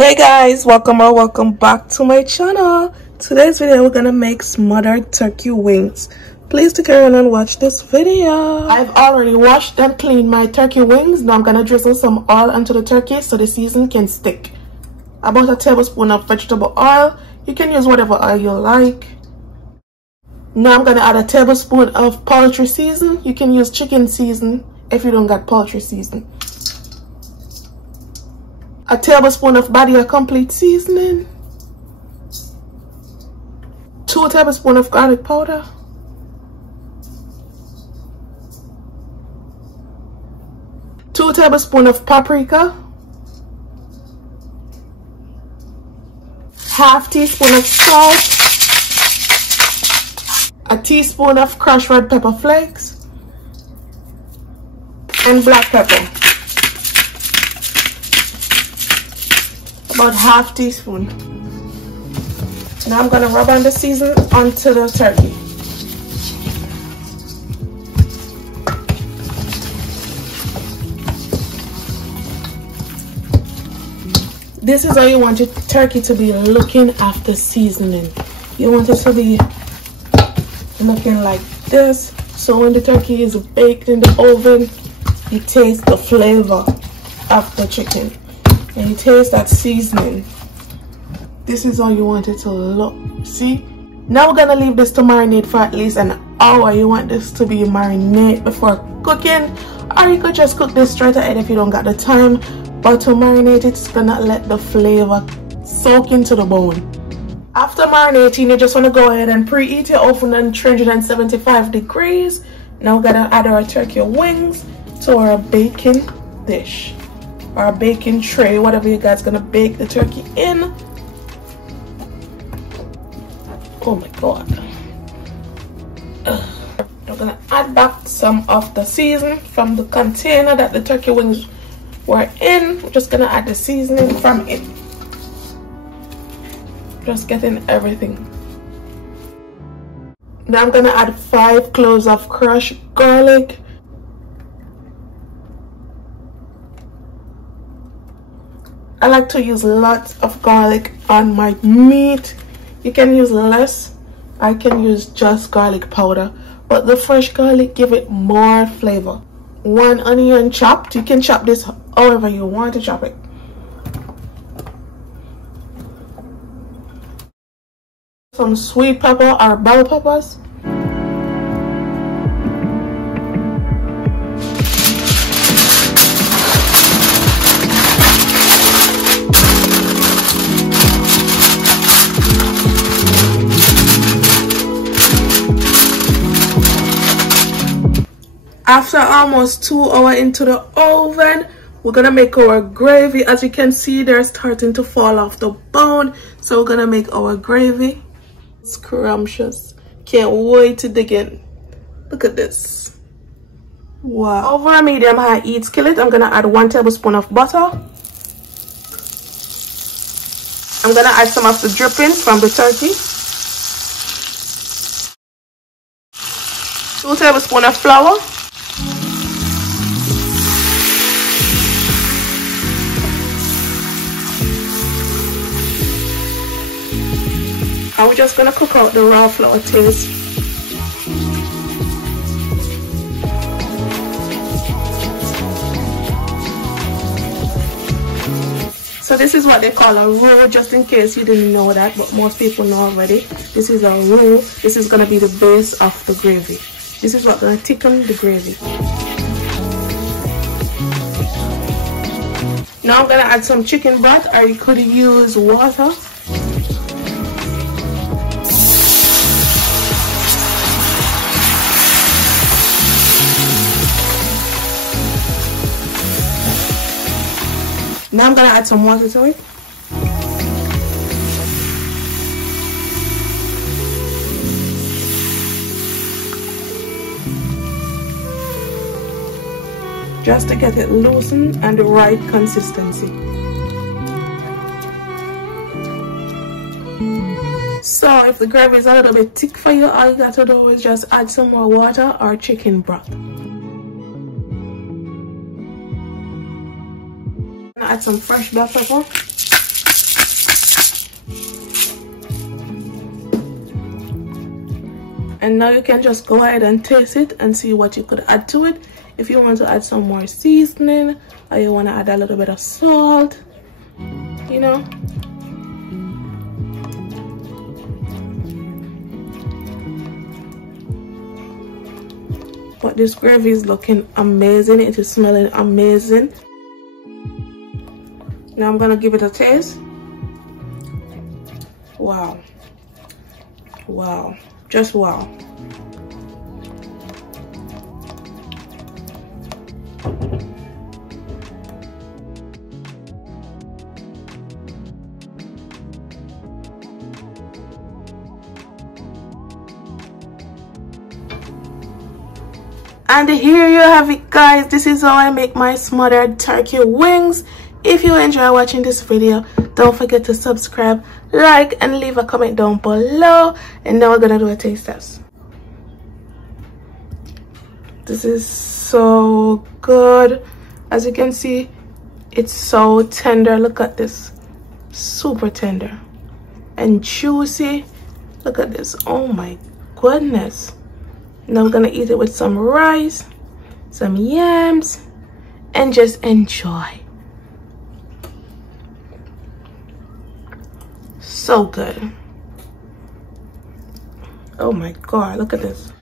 Hey guys, welcome back to my channel. Today's video we're gonna make smothered turkey wings. Please stick around and watch this video. I've already washed and cleaned my turkey wings. Now I'm gonna drizzle some oil onto the turkey so the season can stick. About a tablespoon of vegetable oil. You can use whatever oil you like. Now I'm gonna add a tablespoon of poultry season. You can use chicken season if you don't got poultry season. A tablespoon of Badia complete seasoning, 2 tablespoons of garlic powder, 2 tablespoons of paprika, ½ teaspoon of salt, a teaspoon of crushed red pepper flakes, and black pepper. About ½ teaspoon. Now I'm gonna rub on the season onto the turkey. This is how you want your turkey to be looking after seasoning. You want it to be looking like this, so when the turkey is baked in the oven, you taste the flavor of the chicken. And you taste that seasoning. This is how you want it to look. See? Now we're gonna leave this to marinate for at least an hour. You want this to be marinate before cooking, or you could just cook this straight ahead if you don't got the time. But to marinate, it's gonna let the flavor soak into the bone. After marinating, you just want to go ahead and preheat your oven at 375 degrees. Now we're gonna add our turkey wings to our baking dish or a baking tray, whatever you guys gonna bake the turkey in. Oh my god. I'm gonna add back some of the season from the container that the turkey wings were in. We're just gonna add the seasoning from it. Just getting everything. Now I'm gonna add 5 cloves of crushed garlic, I like to use lots of garlic on my meat. You can use less. I can use just garlic powder, but the fresh garlic give it more flavor. 1 onion chopped. You can chop this however you want to chop it. Some sweet pepper or bell peppers. After almost 2 hours into the oven, we're gonna make our gravy. As you can see, they're starting to fall off the bone. So we're gonna make our gravy. Scrumptious. Can't wait to dig in. Look at this. Wow. Over a medium high heat skillet, I'm gonna add 1 tablespoon of butter. I'm gonna add some of the drippings from the turkey. 2 tablespoons of flour. And we're just gonna cook out the raw flour taste. So this is what they call a roux, just in case you didn't know that, but most people know already. This is a roux. This is gonna be the base of the gravy. This is what's gonna thicken the gravy. Now I'm gonna add some chicken broth, or you could use water. Now I'm gonna add some water to it. Just to get it loosened and the right consistency. So if the gravy is a little bit thick for you, all you got to do is just add some more water or chicken broth. Add some fresh bell pepper. And now you can just go ahead and taste it and see what you could add to it. If you want to add some more seasoning, or you want to add a little bit of salt, you know. But this gravy is looking amazing. It is smelling amazing. Now I'm gonna give it a taste. Wow. Wow. Just wow. And here you have it, guys. This is how I make my smothered turkey wings. If you enjoy watching this video, don't forget to subscribe, like, and leave a comment down below. And now we're gonna do a taste test. This is so good. As you can see, it's so tender. Look at this. Super tender and juicy. Look at this. Oh my goodness. Now I'm gonna eat it with some rice, some yams, and just enjoy. So good. Oh my God, look at this.